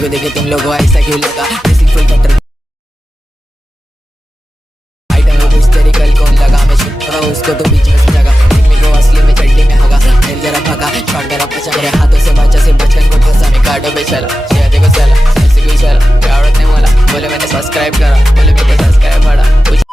को देखे तुम लोगों ऐसा क्यों लगा, ड्रेसिंग फुल कटर आइटम वो हिस्टेरिकल कौन लगा, मैं छुपा उसको तो बीच में से जगा, निकले को असली में चड्डी में हगा, दिल जरा भगा शॉट मेरा बचा, मेरे हाथों से बचा से बचपन को फंसा, मैं कार्डो पे चला शेयर देखो चला ऐसे कोई चला, क्या औरत ने बोला बोले मैंने सब्सक्राइब करा, बोले मेरे को सब्सक्राइब पड़ा।